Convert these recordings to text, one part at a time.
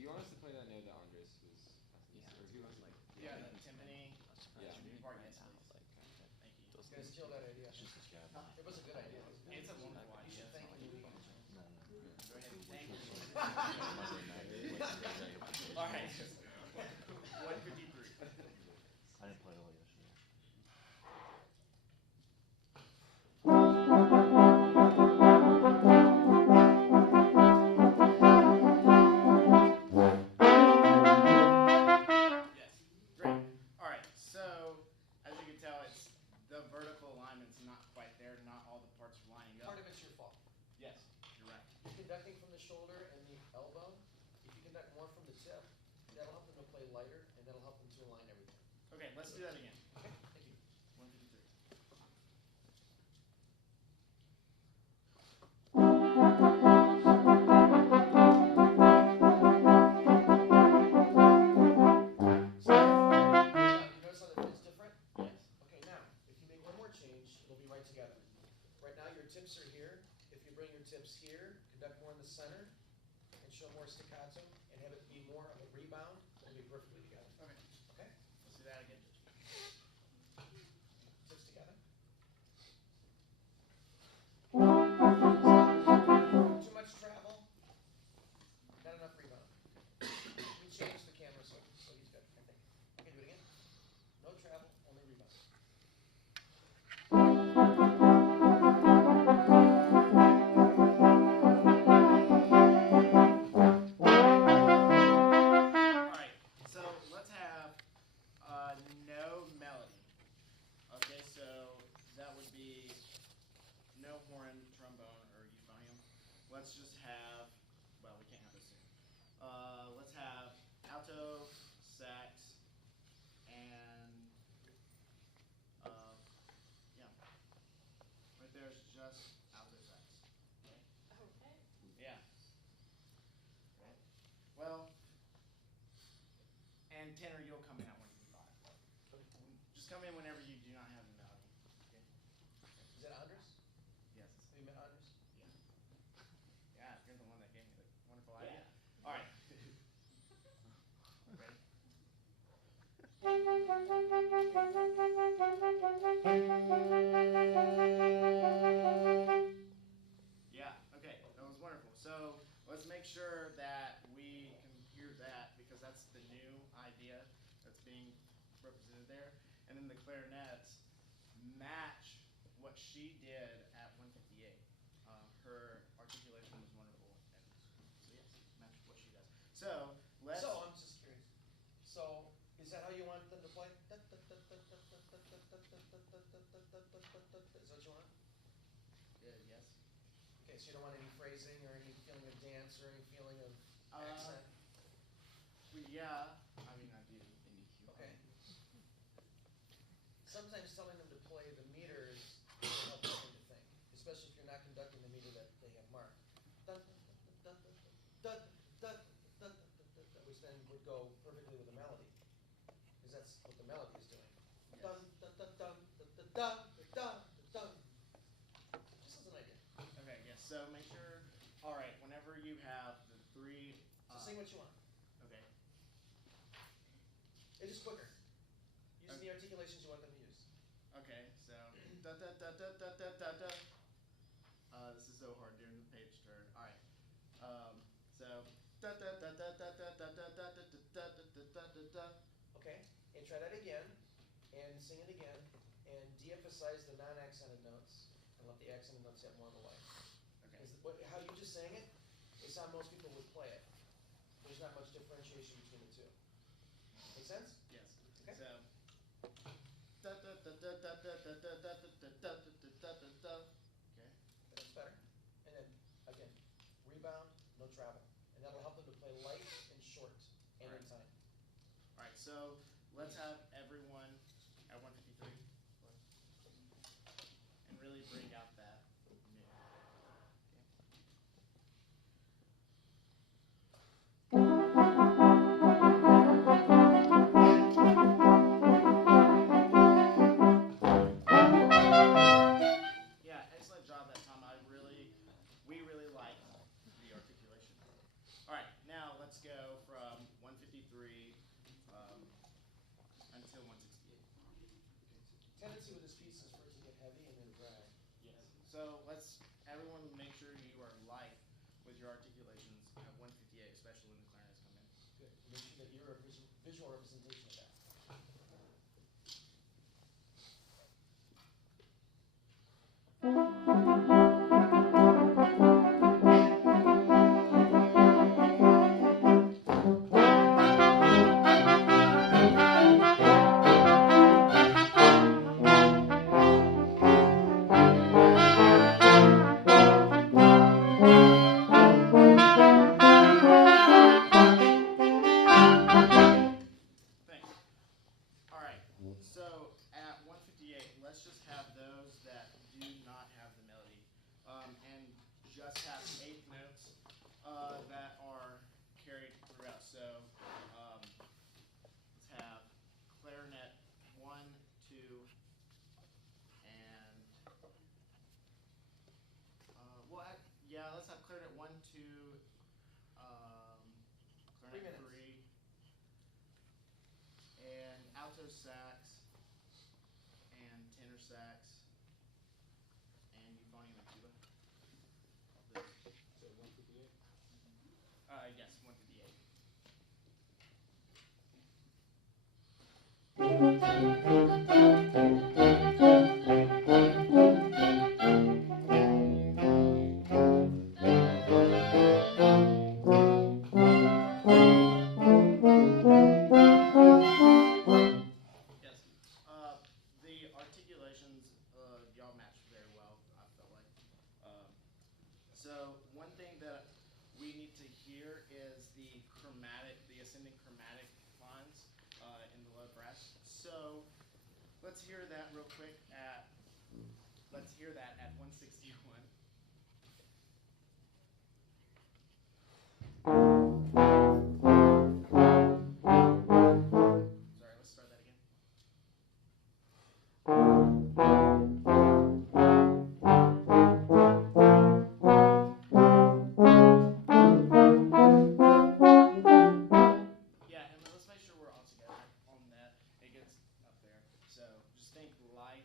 Do you want us to play that note that Andres was asking us, or who wants to? Yeah, the timpani. Yeah. Part, yes, please. Thank you. You guys steal that idea. It was a good idea. It's a wonderful idea. You should thank me. Go ahead and thank you. All right. 153. I didn't play well yesterday. Yes. Great. All right. So, as you can tell, it's the vertical alignment's not quite there. Not all the parts are lining up. Part of it's your fault. Yes, you're right. You're conducting from the shoulder and the elbow. If you conduct more from the tip, that'll help them to play lighter, and that'll help them to align everything. Okay, let's do that again. Okay, thank you. 153. So, you notice how the fit's different? Yes. Okay, now, if you make one more change, it'll be right together. Right now, your tips are here. If you bring your tips here, conduct more in the center, and show more staccato, and have it be more of a rebound, it'll be perfectly together. Okay. Okay? Let's do that again. Tips together. Too much travel, not enough rebound. We changed the camera so he's good, I think. Okay, do it again. No travel, only rebound. All right. So let's have no melody. Okay, so that would be no horn, trombone, or euphonium. Let's just have, well, we can't have this soon. Let's have alto, sax, and yeah, right there's just alto sax. Okay. Okay. Yeah. Right. Well, and tenor, you'll come in at 155. Just come in whenever you do not have the melody. Okay. Is that Andres? Yes. Have you met Andres? Yeah. Yeah, you're the one that gave me the wonderful idea. All right. Ready? Yeah, okay, that was wonderful. So let's make sure that we can hear that because that's the new idea that's being represented there. And then the clarinets match what she did at 158. Her articulation was wonderful. So yes, match what she does. So let's. So I'm just curious. So is that how you want them to play? Is that what you want? Yes. Okay, so you don't want any phrasing or any feeling of dance or any feeling of accent? Yeah, I mean I do in EQ. Okay. Sometimes telling them to play the meters will help them to think, especially if you're not conducting the meter that they have marked. Which then would go perfectly with the melody, because that's what the melody is doing. Yes. Dun, dun, dun, dun, dun, dun, dun, dun, dun. Just as an idea. Okay, yes. So make sure. All right. Whenever you have the three. So sing what you want. Okay. It's just quicker. Using the articulations you want them to use. Okay. So da da da da da da da da. This is so hard during the page turn. All right. So da da da da da da da da da da da da da da. Okay, and try that again, and sing it again, and de-emphasize the non-accented notes, and let the accented notes have more of a life. Okay. How you just sang it is how most people would play it. There's not much differentiation between the two. Make sense? Yes. Okay. So da da da da da da da da da da da da da. Okay. That's better. And then, again, rebound, no travel. And that'll help them to play light and short and in time. All right. So let's have everyone at 153 and really bring out that new. Yeah, excellent job that time. We really like the articulation. All right, now let's go from alto 168. Tendency with this piece is for it to get heavy and then dry. Yes. So let's everyone make sure you are light with your articulations at 158, especially when the clarinets come in. Good. Make sure that you're a visual representation of that. Thanks. All right. So at 158, let's just have those that do not have the melody, and just have eighth notes that are carried throughout. So let's have clarinet 1, 2, and yeah, let's have clarinet 1, 2, clarinet 3. And alto sax, and tenor sax, and euphonium and tuba. So 158? Yes, 158. Yes. The articulations, y'all matched very well, I felt like. So one thing that we need to hear is the ascending chromatic lines in the low brass. So let's hear that real quick let's hear that at 161. Sorry, let's start that again. Yeah, and let's make sure we're all together on that. It gets up there. So just think light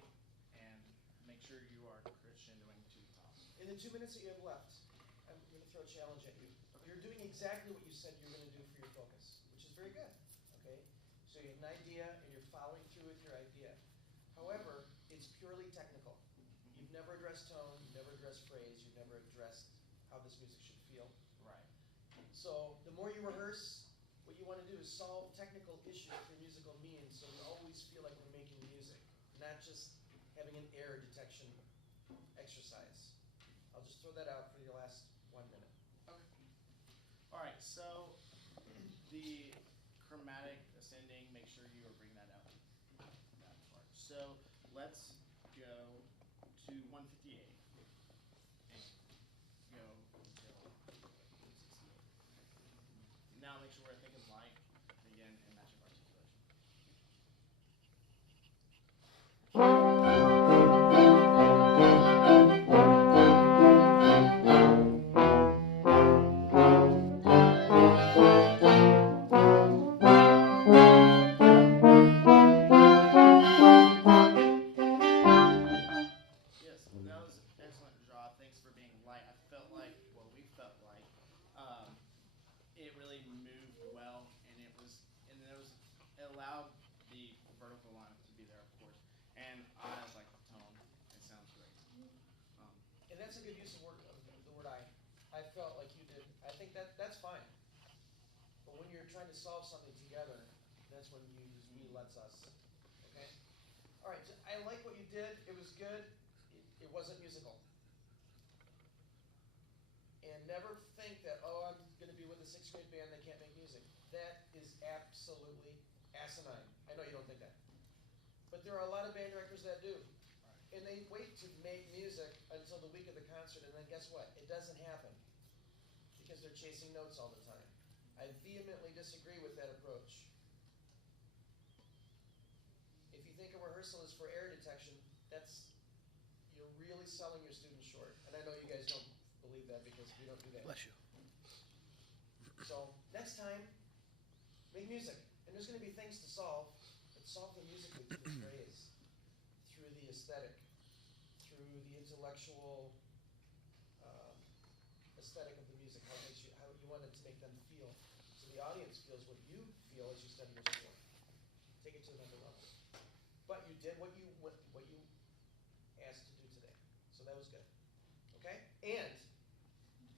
and make sure you are crescendoing to the top. In the 2 minutes that you have left, I'm going to throw a challenge at you. You're doing exactly what you said you were going to do for your focus, which is very good. Okay? So you have an idea and you're following through with your idea. However, it's purely technical. You've never addressed tone, you've never addressed phrase, you've never addressed how this music should feel. Right. So the more you rehearse, what you want to do is solve technical issues through musical means, so we always feel like we're making music, not just having an error detection exercise. I'll just throw that out for your last 1 minute. Okay. All right. So the chromatic ascending, make sure you bring that out. That part. So let's go to 158 and go until 168. Now make sure we're thinking light again and matching articulation. Yes, that was an excellent job. Thanks for being light. I felt like, well, we felt like it really moved well, and it allowed the vertical line to be there, of course. And I like the tone. It sounds great. And that's a good use of the word I. I felt like you did. I think that's fine. But when you're trying to solve something together, that's when you use we lets us. Okay? All right, so I like what you did. It was good. It wasn't musical. And never think that, oh, I'm going to be with a 6th grade band that can't make music. That is absolutely asinine. I know you don't think that. But there are a lot of band directors that do. And they wait to make music until the week of the concert, and then guess what? It doesn't happen. Because they're chasing notes all the time. I vehemently disagree with that approach. If you think a rehearsal is for error detection, you're really selling your students short. And I know you guys don't believe that because we don't do that. Bless you. So next time, make music. And there's going to be things to solve. The solve the music with phrase, through the aesthetic, through the intellectual aesthetic of the music, how you wanted to make them feel. So the audience feels what you feel as you study your score. Take it to another level. But you did what you asked to do today. So that was good. Okay? And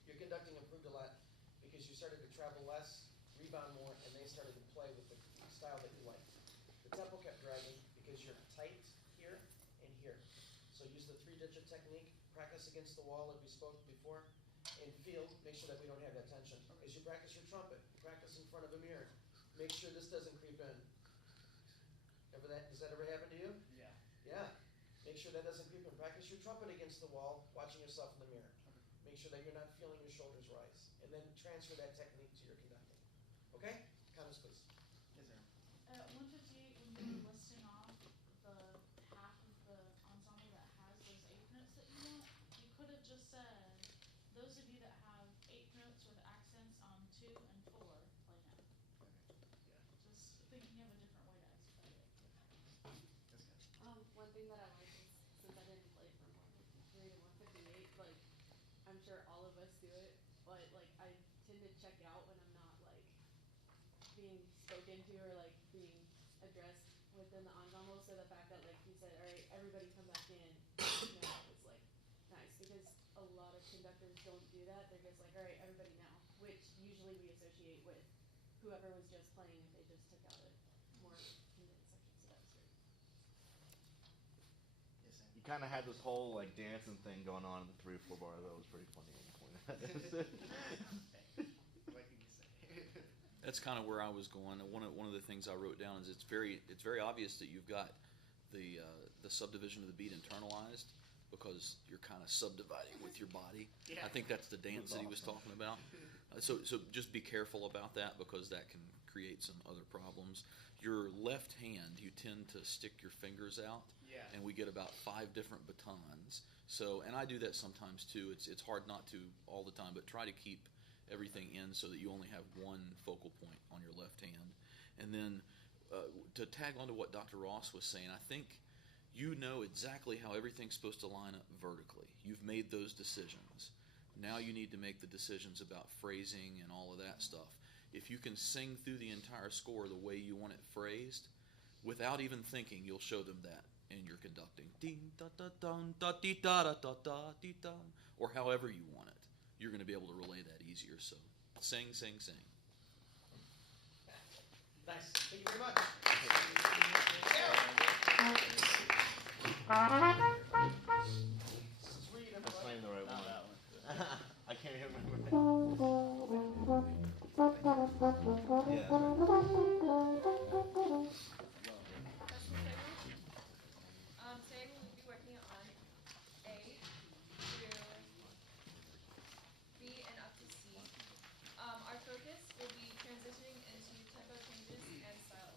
your conducting improved a lot because you started to travel less, rebound more, and they started to play with the style that you liked. The tempo kept dragging because you're tight here and here. So use the 3-digit technique, practice against the wall like we spoke before, and feel, make sure that we don't have that tension. As you practice your trumpet, practice in front of a mirror. Make sure this doesn't creep in. Does that ever happen to you? Yeah. Yeah. Make sure that doesn't creep in. Practice your trumpet against the wall, watching yourself in the mirror. Make sure that you're not feeling your shoulders rise. And then transfer that technique to your conducting. Okay? Comments, please. Yes, sir. 158, when you were listing off the half of the ensemble that has those eighth notes that you want, you could have just said, those of you that have eighth notes with accents on 2 and 4, play now. Yeah. Just thinking of a different way to expect it. That's good. One thing that I like is, since I didn't play from 153 to 158, like, I'm sure all of us do it, but, like, I tend to check out when I'm not, like, being spoken to or, like, being addressed within the ensemble. So the fact that, like, you said, all right, everybody come back in, you know, was, like, nice. Because a lot of conductors don't do that. They're just like, all right, everybody now, which usually we associate with whoever was just playing if they just took out a more condensed section. So that was great. Yes, Sam. You kind of had this whole like dancing thing going on in the 3 or 4 bar. That was pretty funny at one point. What can you say? That's kind of where I was going. One of the things I wrote down is it's very obvious that you've got the subdivision of the beat internalized because you're kind of subdividing with your body. Yeah. I think that's the dance that he was talking about. So just be careful about that because that can create some other problems. Your left hand, you tend to stick your fingers out, Yeah. and we get about 5 different batons. So, and I do that sometimes too. It's hard not to all the time, but try to keep everything in so that you only have one focal point on your left hand. And then to tag on to what Dr. Ross was saying, I think you know exactly how everything's supposed to line up vertically. You've made those decisions. Now you need to make the decisions about phrasing and all of that stuff. If you can sing through the entire score the way you want it phrased, without even thinking, you'll show them that in your conducting. Ding, da, da, dun, da, dee, da, da, da, da, dee, dum, or however you want it. You're going to be able to relay that easier. So sing, sing, sing. Nice. Thank you very much. Sweet, I'm everybody. playing the right Not one. that one. I can't remember. Yeah. Today we will be working on A through B and up to C. Our focus will be transitioning into tempo changes and style.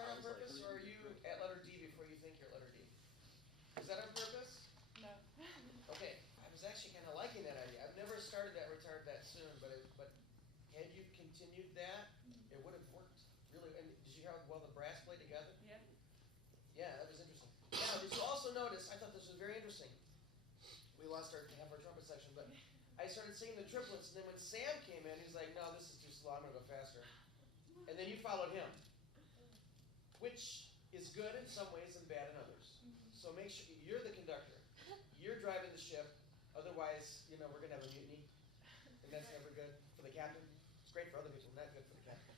chart I on was like, purpose, or are you at letter D before you think you're at letter D? Is that on purpose? No. Okay, I was actually kind of liking that idea. I've never started that retard that soon, but had you continued that, it would have worked really. And did you hear how well the brass played together? Yep. Yeah, that was interesting. Now, did you also notice? I thought this was very interesting. We lost half our trumpet section, but I started singing the triplets, and then when Sam came in, he's like, "No, this is too slow. I'm gonna go faster." And then you followed him, which is good in some ways and bad in others. So make sure you're the conductor. You're driving the ship. Otherwise, we're gonna have a mutiny, and that's never good for the captain. It's great for other people, not good for the captain.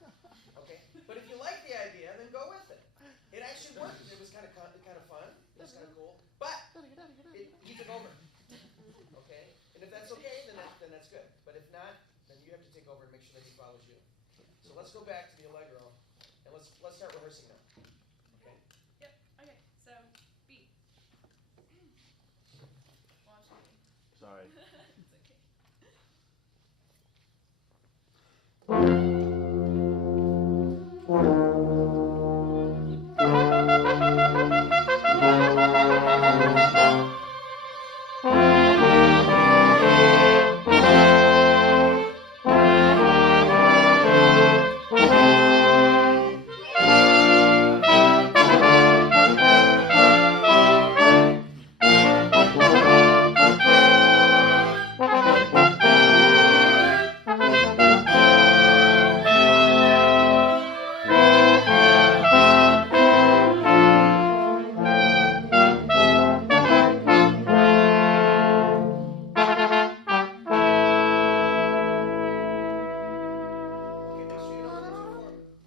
Okay, but if you like the idea, then go with it. It actually worked. It was kind of fun. It was kind of cool. But he took over. Okay, and if that's okay, then that's good. But if not, then you have to take over and make sure that he follows you. So let's go back to the allegro, and let's start rehearsing now. Okay. Yep. Okay. So B. Watch me. Sorry. It's okay.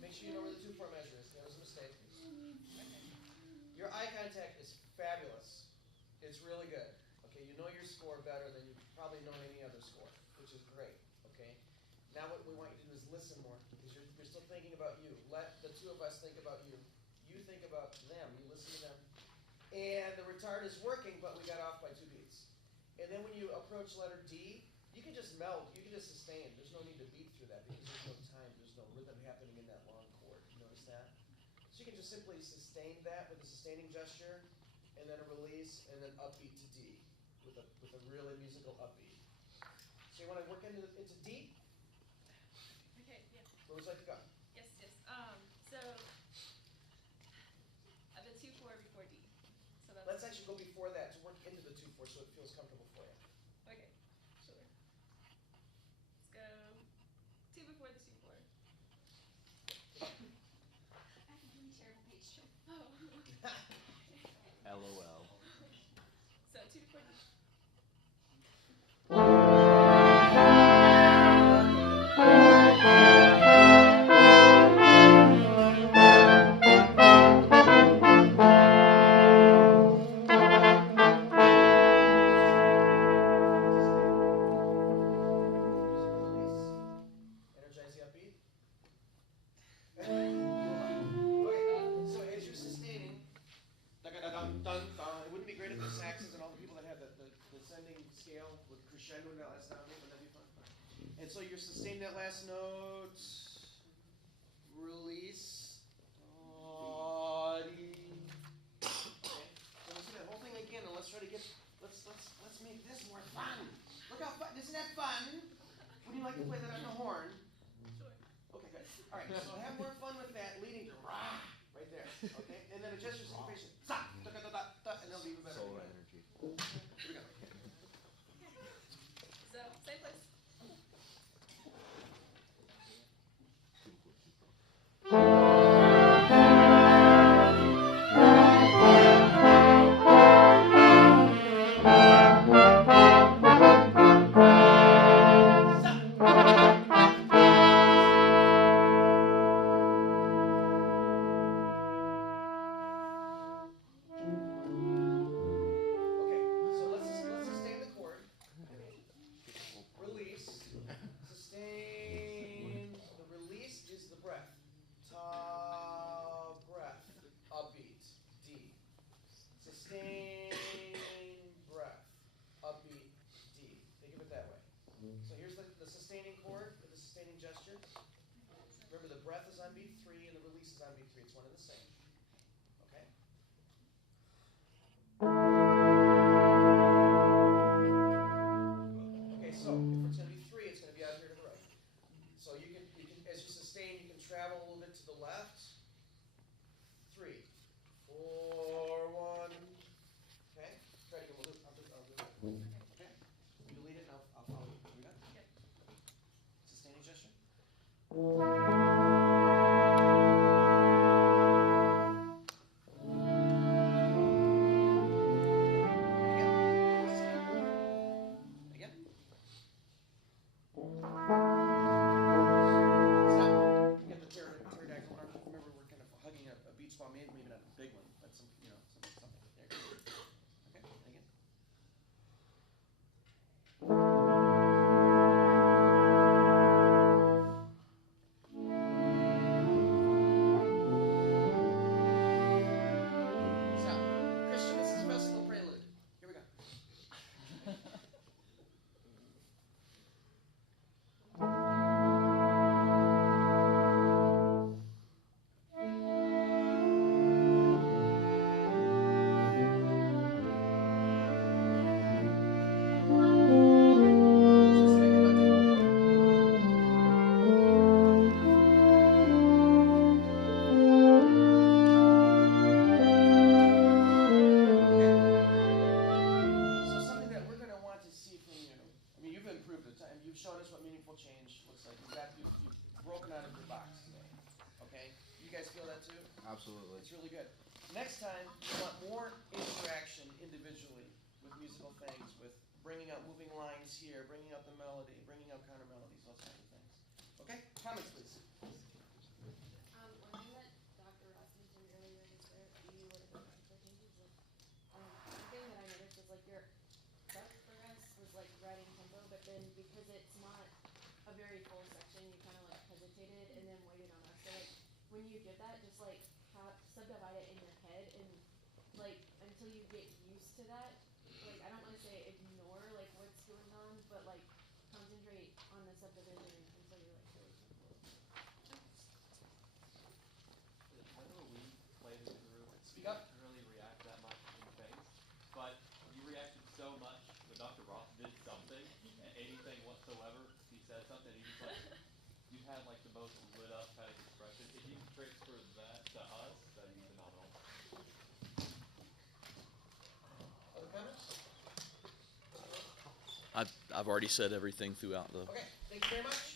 Make sure you know where the 2/4 measure is. That was a mistake. Your eye contact is fabulous. It's really good. Okay, you know your score better than you probably know any other score, which is great. Okay. Now what we want you to do is listen more, because you're still thinking about you. Let the two of us think about you. You think about them. You listen to them. And the retard is working, but we got off by 2 beats. And then when you approach letter D, you can just meld. You can just sustain. There's no need to beat through that because there's no time. There's no rhythm happening in that long chord. You notice that? So you can just simply sustain that with a sustaining gesture, and then a release, and then upbeat to D with a really musical upbeat. So you want to work into D? Okay. Yeah. Where would you like to go? Yes. Yes. So the 2/4 before D. So that's. Let's actually go before that to work into the 2/4 so it feels comfortable for you. Okay. Sure. Let's go 2 before the 2/4. I have a really terrible page turn. Oh. LOL. So 2 before D. Energize the upbeat. Okay, so as you're sustaining, it wouldn't be great if the saxes and all the people that have the descending scale with crescendo in that last note, wouldn't that be fun? And so you're sustaining that last note, release, okay. So let's do that whole thing again, and let's try to let's make this more fun. Look how fun, isn't that fun? Would you like to play that on the horn? Sure. Okay, good. All right, so have more fun with that, leading to rah, right there. Okay, and then adjust your syncopation. Sa, da, da, da, da, da, and it'll be even better. Solar Here energy. we go. So same place. Okay, so let's sustain the chord. Release. Sustain. The release is the breath. Ta, breath. Upbeat. D. Sustain, breath. Upbeat. D. Think of it that way. So here's the sustaining chord with the sustaining gesture. Remember, the breath is on beat 3 and the release is on beat 3. It's one and the same. beach ball, maybe not a big one, but some, something there. Okay, and again. Stop. Christian, this is Festival Prelude. Here we go. So something that we're going to want to see from you. I mean, you've improved the time. You've shown us what meaningful change looks like. You've broken out of your box today. Okay? You guys feel that too? Absolutely. It's really good. Next time, you want more interaction individually with musical things, with bringing out moving lines here, bringing out the melody, bringing out counter melodies, those kinds of things. Okay? Comments, please. One thing that Dr. Ross mentioned earlier is where you would have been for changes. One thing that I noticed was like your prep for us was like writing tempo, but then because it's not a very full section, you kind of like hesitated and then waited on us. So like when you did that, just like subdivide it in your head and like until you get used to that. Like I don't want to say ignore like what's going on, but like concentrate on the subdivision until you're like really comfortable. Whenever we played in the group, Speak up. didn't really react that much in phase, but you reacted so much when Dr. Ross did something, anything whatsoever, he said something, you just like, you had like the most lit up kind of expression. If you can transfer that to us, that'd be phenomenal. Other comments? I've already said everything throughout the. Okay, thank you very much.